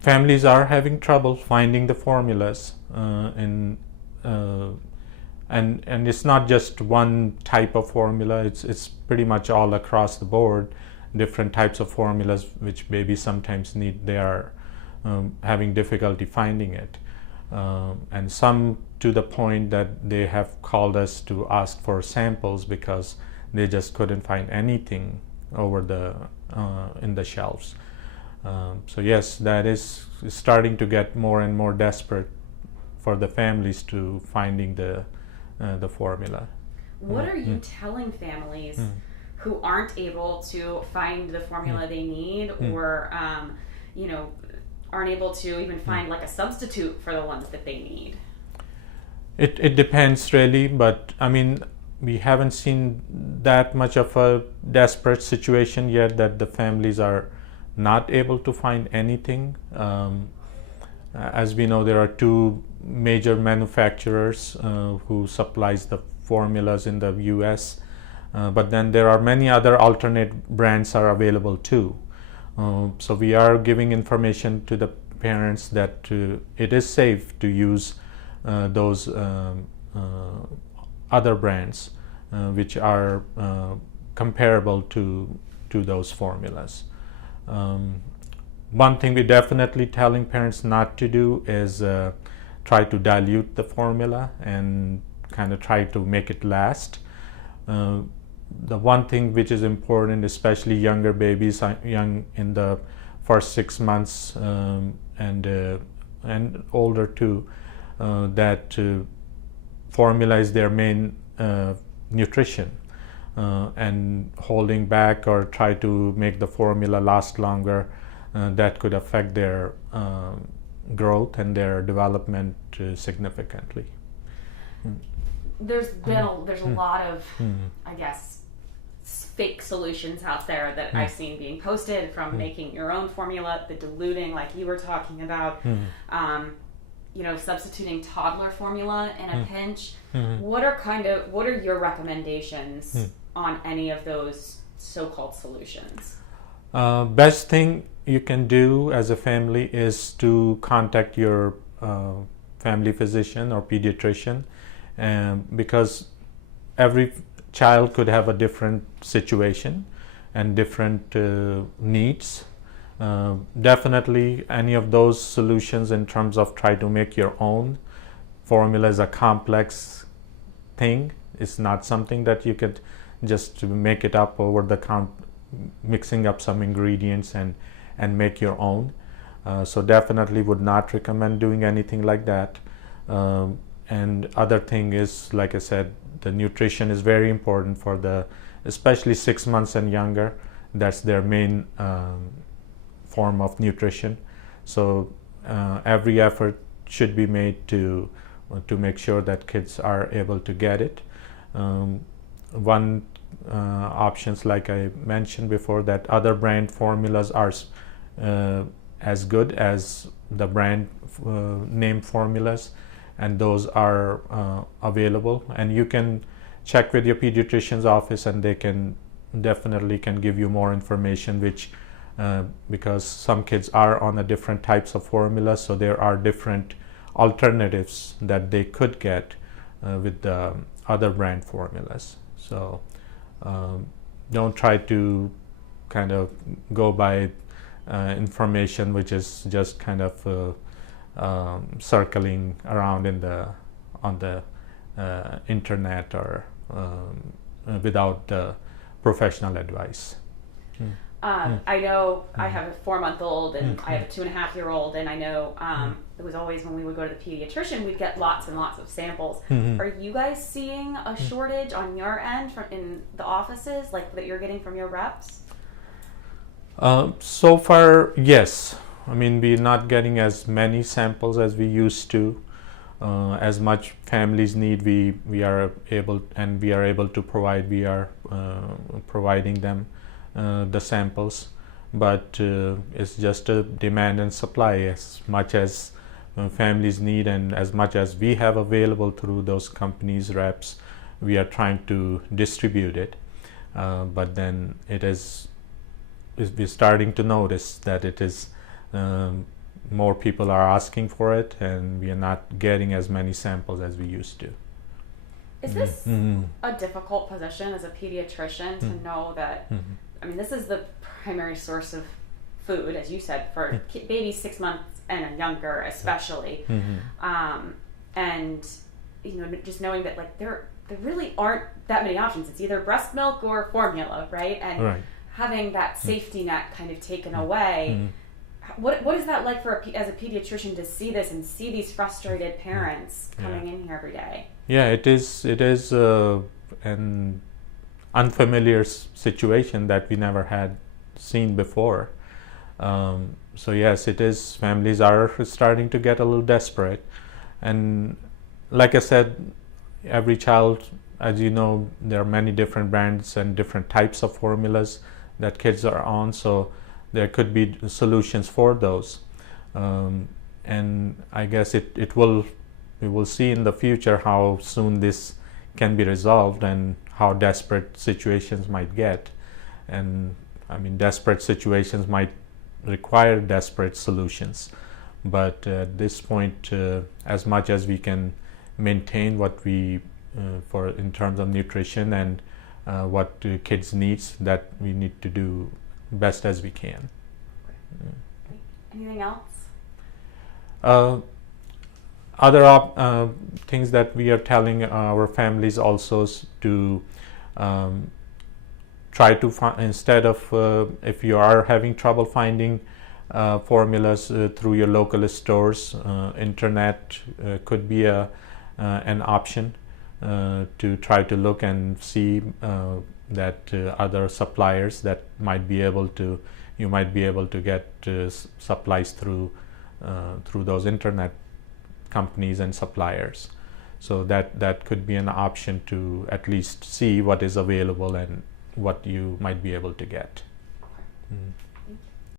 families are having trouble finding the formulas, uh, and it's not just one type of formula. It's pretty much all across the board. Different types of formulas which babies sometimes need. They are having difficulty finding it, and some to the point that they have called us to ask for samples because they just couldn't find anything over the in the shelves. So yes, that is starting to get more and more desperate for the families to finding the formula. What are you telling families who aren't able to find the formula they need, or aren't able to even find like a substitute for the ones that they need? It depends really, but I mean, we haven't seen that much of a desperate situation yet that the families are not able to find anything. As we know, there are two major manufacturers who supplies the formulas in the US, but then there are many other alternate brands are available too. So we are giving information to the parents that it is safe to use those other brands which are comparable to those formulas. One thing we're definitely telling parents not to do is try to dilute the formula and kind of try to make it last. The one thing which is important, especially younger babies, young in the first 6 months and older too, that formula is their main nutrition, and holding back or try to make the formula last longer, that could affect their growth and their development significantly. There's a lot of, I guess, fake solutions out there that I've seen being posted, from making your own formula, the diluting like you were talking about, substituting toddler formula in a pinch. What are your recommendations on any of those so-called solutions? Best thing you can do as a family is to contact your family physician or pediatrician, because every child could have a different situation and different needs. Definitely any of those solutions in terms of try to make your own formula is a complex thing. It's not something that you could just make it up over the count, mixing up some ingredients and make your own. So definitely would not recommend doing anything like that. And other thing is, like I said, the nutrition is very important for especially 6 months and younger. That's their main form of nutrition. So every effort should be made to make sure that kids are able to get it. One options, like I mentioned before, that other brand formulas are as good as the brand name formulas, and those are available, and you can check with your pediatrician's office and they can definitely give you more information, which because some kids are on a different types of formula, so there are different alternatives that they could get with the other brand formulas. So don't try to kind of go by information which is just kind of circling around on the internet or without the professional advice. I know I have a 4-month-old and I have a 2.5-year-old, and I know it was always when we would go to the pediatrician, we'd get lots and lots of samples. Are you guys seeing a shortage on your end in the offices, like that you're getting from your reps? So far, yes. I mean, we're not getting as many samples as we used to. As much families need, we are able to provide. We are providing them the samples, but it's just a demand and supply. As much as families need and as much as we have available through those companies' reps, we are trying to distribute it. But then we're starting to notice that it is more people are asking for it, and we are not getting as many samples as we used to. Is this a difficult position as a pediatrician to know that, I mean, this is the primary source of food, as you said, for babies 6 months and younger especially. And, you know, just knowing that, like, there really aren't that many options. It's either breast milk or formula, right? And having that safety net kind of taken away, what is that like for as a pediatrician to see this and see these frustrated parents coming in here every day? Yeah, it is an unfamiliar situation that we never had seen before. So yes, it is. Families are starting to get a little desperate, and like I said, every child, as you know, there are many different brands and different types of formulas that kids are on, so there could be solutions for those. And I guess we will see in the future how soon this can be resolved and how desperate situations might get. And I mean, desperate situations might require desperate solutions, but at this point, as much as we can maintain what we for in terms of nutrition and what kids needs, that we need to do best as we can. Anything else? Other things that we are telling our families also is to try to find, instead of if you are having trouble finding formulas through your local stores, internet could be an option to try to look and see that other suppliers that might be able to, you might be able to get supplies through those internet companies and suppliers. So that could be an option to at least see what is available and what you might be able to get.